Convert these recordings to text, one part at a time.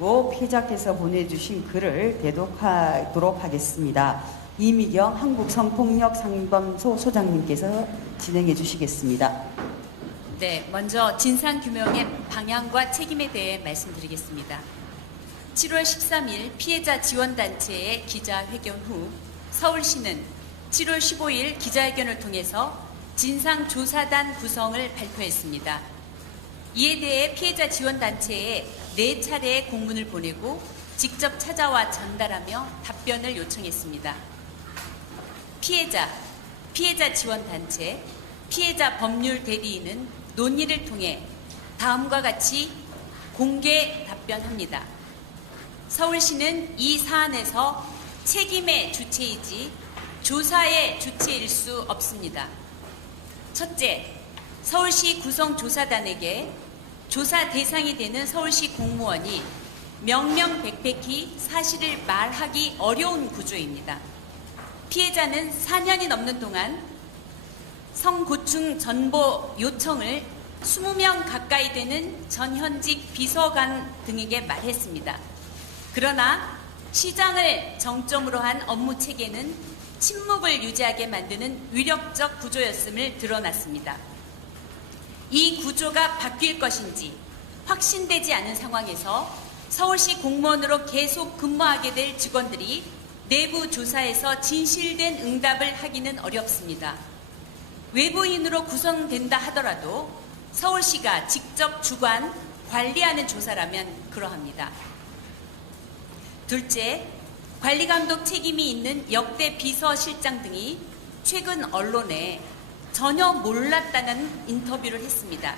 그리고 피해자께서 보내주신 글을 대독하도록 하겠습니다. 이미경 한국성폭력상담소 소장님께서 진행해 주시겠습니다. 네, 먼저 진상규명의 방향과 책임에 대해 말씀드리겠습니다. 7월 13일 피해자 지원단체의 기자회견 후 서울시는 7월 15일 기자회견을 통해서 진상조사단 구성을 발표했습니다. 이에 대해 피해자 지원단체에 4차례의 공문을 보내고 직접 찾아와 전달하며 답변을 요청했습니다. 피해자 지원단체, 피해자 법률 대리인은 논의를 통해 다음과 같이 공개 답변합니다. 서울시는 이 사안에서 책임의 주체이지 조사의 주체일 수 없습니다. 첫째, 서울시 구성조사단에게 조사 대상이 되는 서울시 공무원이 명명백백히 사실을 말하기 어려운 구조입니다. 피해자는 4년이 넘는 동안 성고충 전보 요청을 20명 가까이 되는 전현직 비서관 등에게 말했습니다. 그러나 시장을 정점으로 한 업무 체계는 침묵을 유지하게 만드는 위력적 구조였음을 드러났습니다. 이 구조가 바뀔 것인지 확신되지 않은 상황에서 서울시 공무원으로 계속 근무하게 될 직원들이 내부 조사에서 진실된 응답을 하기는 어렵습니다. 외부인으로 구성된다 하더라도 서울시가 직접 주관, 관리하는 조사라면 그러합니다. 둘째, 관리감독 책임이 있는 역대 비서실장 등이 최근 언론에 전혀 몰랐다는 인터뷰를 했습니다.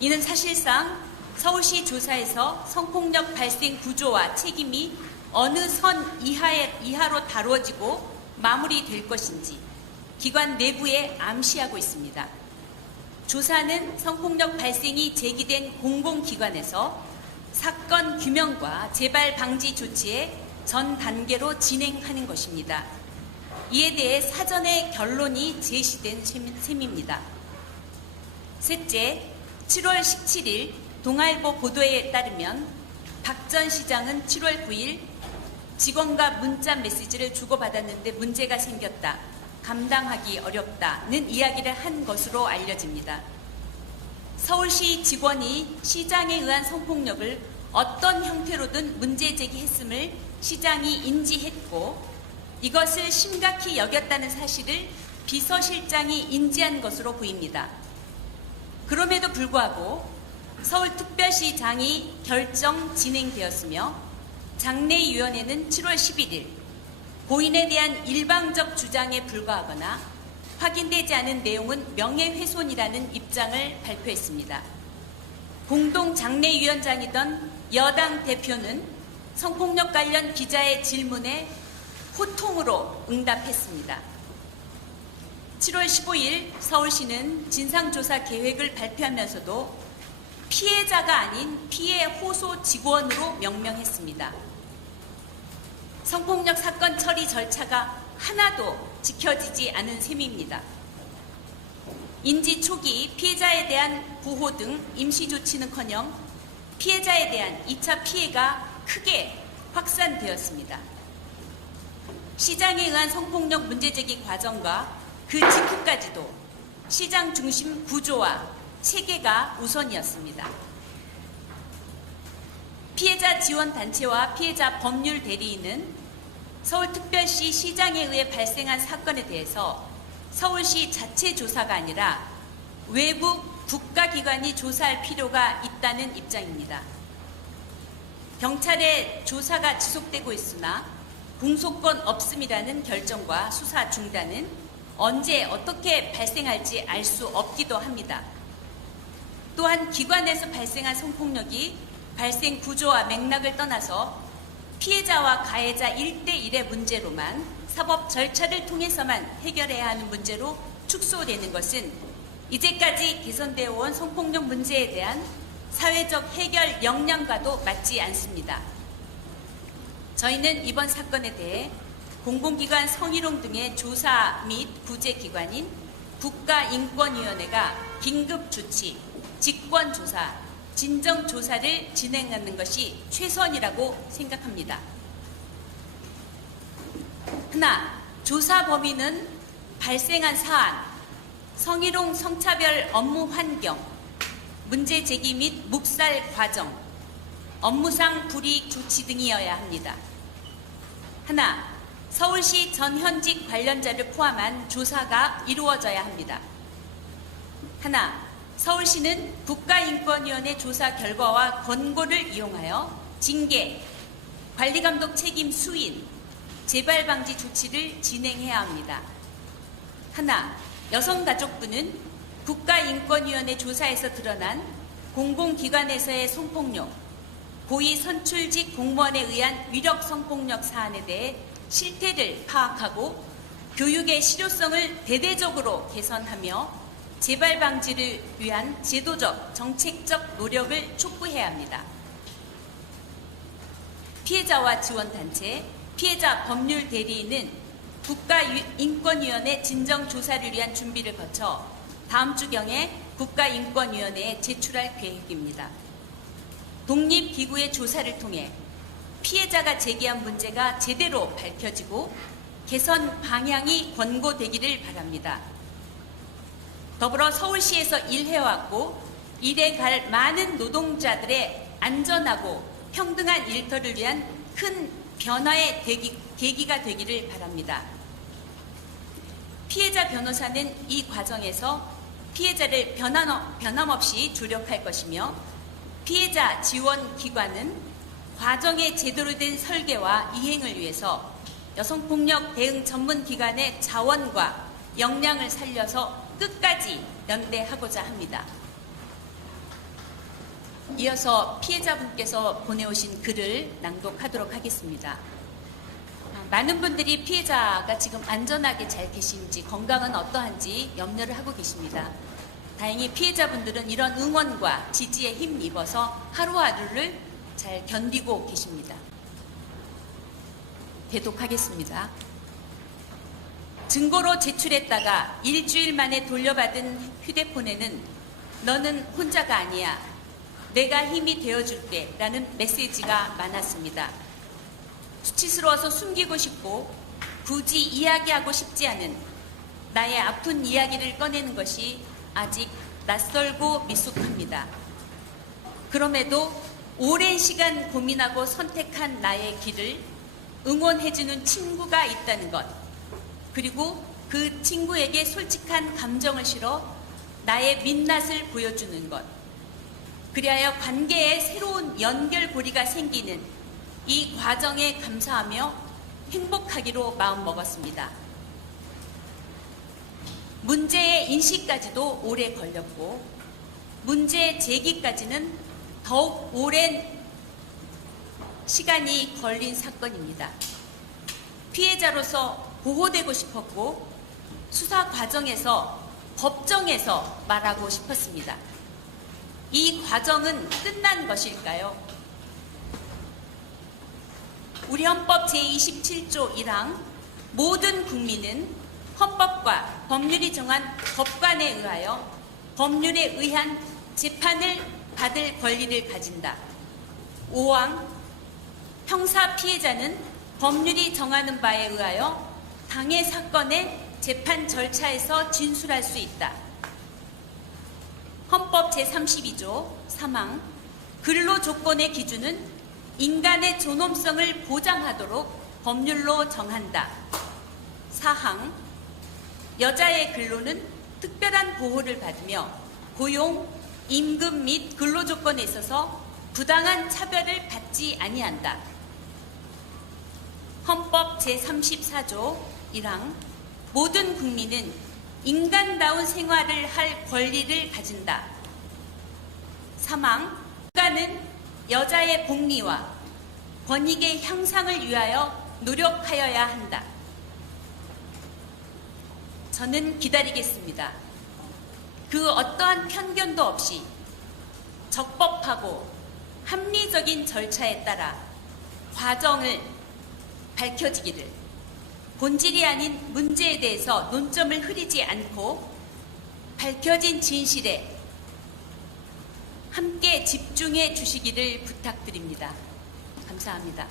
이는 사실상 서울시 조사에서 성폭력 발생 구조와 책임이 어느 선 이하로 다루어지고 마무리될 것인지 기관 내부에 암시하고 있습니다. 조사는 성폭력 발생이 제기된 공공기관에서 사건 규명과 재발 방지 조치의 전 단계로 진행하는 것입니다. 이에 대해 사전에 결론이 제시된 셈입니다. 셋째, 7월 17일 동아일보 보도에 따르면 박 전 시장은 7월 9일 직원과 문자 메시지를 주고받았는데 문제가 생겼다, 감당하기 어렵다는 이야기를 한 것으로 알려집니다. 서울시 직원이 시장에 의한 성폭력을 어떤 형태로든 문제 제기했음을 시장이 인지했고 이것을 심각히 여겼다는 사실을 비서실장이 인지한 것으로 보입니다. 그럼에도 불구하고 서울특별시장이 결정 진행되었으며 장례위원회는 7월 11일 고인에 대한 일방적 주장에 불과하거나 확인되지 않은 내용은 명예훼손이라는 입장을 발표했습니다. 공동 장례위원장이던 여당 대표는 성폭력 관련 기자의 질문에 호통으로 응답했습니다. 7월 15일 서울시는 진상조사 계획을 발표하면서도 피해자가 아닌 피해 호소 직원으로 명명했습니다. 성폭력 사건 처리 절차가 하나도 지켜지지 않은 셈입니다. 인지 초기 피해자에 대한 보호 등 임시 조치는커녕 피해자에 대한 2차 피해가 크게 확산되었습니다. 시장에 의한 성폭력 문제 제기 과정과 그 직후까지도 시장 중심 구조와 체계가 우선이었습니다. 피해자 지원단체와 피해자 법률 대리인은 서울특별시 시장에 의해 발생한 사건에 대해서 서울시 자체 조사가 아니라 외부 국가기관이 조사할 필요가 있다는 입장입니다. 경찰의 조사가 지속되고 있으나 공소권 없음이라는 결정과 수사 중단은 언제 어떻게 발생할지 알 수 없기도 합니다. 또한 기관에서 발생한 성폭력이 발생 구조와 맥락을 떠나서 피해자와 가해자 1대1의 문제로만 사법 절차를 통해서만 해결해야 하는 문제로 축소되는 것은 이제까지 개선되어 온 성폭력 문제에 대한 사회적 해결 역량과도 맞지 않습니다. 저희는 이번 사건에 대해 공공기관 성희롱 등의 조사 및 구제기관인 국가인권위원회가 긴급조치, 직권조사, 진정 조사를 진행하는 것이 최선이라고 생각합니다. 하나, 조사 범위는 발생한 사안, 성희롱 성차별 업무 환경, 문제 제기 및 묵살 과정, 업무상 불이익 조치 등이어야 합니다. 하나, 서울시 전 현직 관련자를 포함한 조사가 이루어져야 합니다. 하나, 서울시는 국가인권위원회 조사 결과와 권고를 이용하여 징계, 관리감독 책임 수인, 재발 방지 조치를 진행해야 합니다. 하나, 여성가족부는 국가인권위원회 조사에서 드러난 공공기관에서의 성폭력, 고위 선출직 공무원에 의한 위력 성폭력 사안에 대해 실태를 파악하고 교육의 실효성을 대대적으로 개선하며 재발 방지를 위한 제도적, 정책적 노력을 촉구해야 합니다. 피해자와 지원단체, 피해자 법률 대리인은 국가인권위원회 진정조사를 위한 준비를 거쳐 다음 주경에 국가인권위원회에 제출할 계획입니다. 독립기구의 조사를 통해 피해자가 제기한 문제가 제대로 밝혀지고 개선 방향이 권고되기를 바랍니다. 더불어 서울시에서 일해왔고 일해 갈 많은 노동자들의 안전하고 평등한 일터를 위한 큰 변화의 계기가 되기를 바랍니다. 피해자 변호사는 이 과정에서 피해자를 변함없이 조력할 것이며 피해자 지원 기관은 과정의 제대로 된 설계와 이행을 위해서 여성폭력 대응 전문기관의 자원과 역량을 살려서 끝까지 연대하고자 합니다. 이어서 피해자분께서 보내오신 글을 낭독하도록 하겠습니다. 많은 분들이 피해자가 지금 안전하게 잘 계신지 건강은 어떠한지 염려를 하고 계십니다. 다행히 피해자분들은 이런 응원과 지지에 힘입어서 하루하루를 잘 견디고 계십니다. 대독하겠습니다. 증거로 제출했다가 일주일 만에 돌려받은 휴대폰에는 너는 혼자가 아니야. 내가 힘이 되어줄게 라는 메시지가 많았습니다. 수치스러워서 숨기고 싶고 굳이 이야기하고 싶지 않은 나의 아픈 이야기를 꺼내는 것이 아직 낯설고 미숙합니다. 그럼에도 오랜 시간 고민하고 선택한 나의 길을 응원해주는 친구가 있다는 것, 그리고 그 친구에게 솔직한 감정을 실어 나의 민낯을 보여주는 것, 그리하여 관계에 새로운 연결고리가 생기는 이 과정에 감사하며 행복하기로 마음먹었습니다. 문제의 인식까지도 오래 걸렸고 문제 제기까지는 더욱 오랜 시간이 걸린 사건입니다. 피해자로서 보호되고 싶었고 수사 과정에서 법정에서 말하고 싶었습니다. 이 과정은 끝난 것일까요? 우리 헌법 제27조 1항 모든 국민은 헌법과 법률이 정한 법관에 의하여 법률에 의한 재판을 받을 권리를 가진다. 5항 형사 피해자는 법률이 정하는 바에 의하여 당해 사건의 재판 절차에서 진술할 수 있다. 헌법 제32조 3항 근로조건의 기준은 인간의 존엄성을 보장하도록 법률로 정한다. 4항 여자의 근로는 특별한 보호를 받으며 고용, 임금 및 근로조건에 있어서 부당한 차별을 받지 아니한다. 헌법 제34조 1항 모든 국민은 인간다운 생활을 할 권리를 가진다. 3항 국가는 여자의 복리와 권익의 향상을 위하여 노력하여야 한다. 저는 기다리겠습니다. 그 어떠한 편견도 없이 적법하고 합리적인 절차에 따라 과정을 밝혀지기를, 본질이 아닌 문제에 대해서 논점을 흐리지 않고 밝혀진 진실에 함께 집중해 주시기를 부탁드립니다. 감사합니다.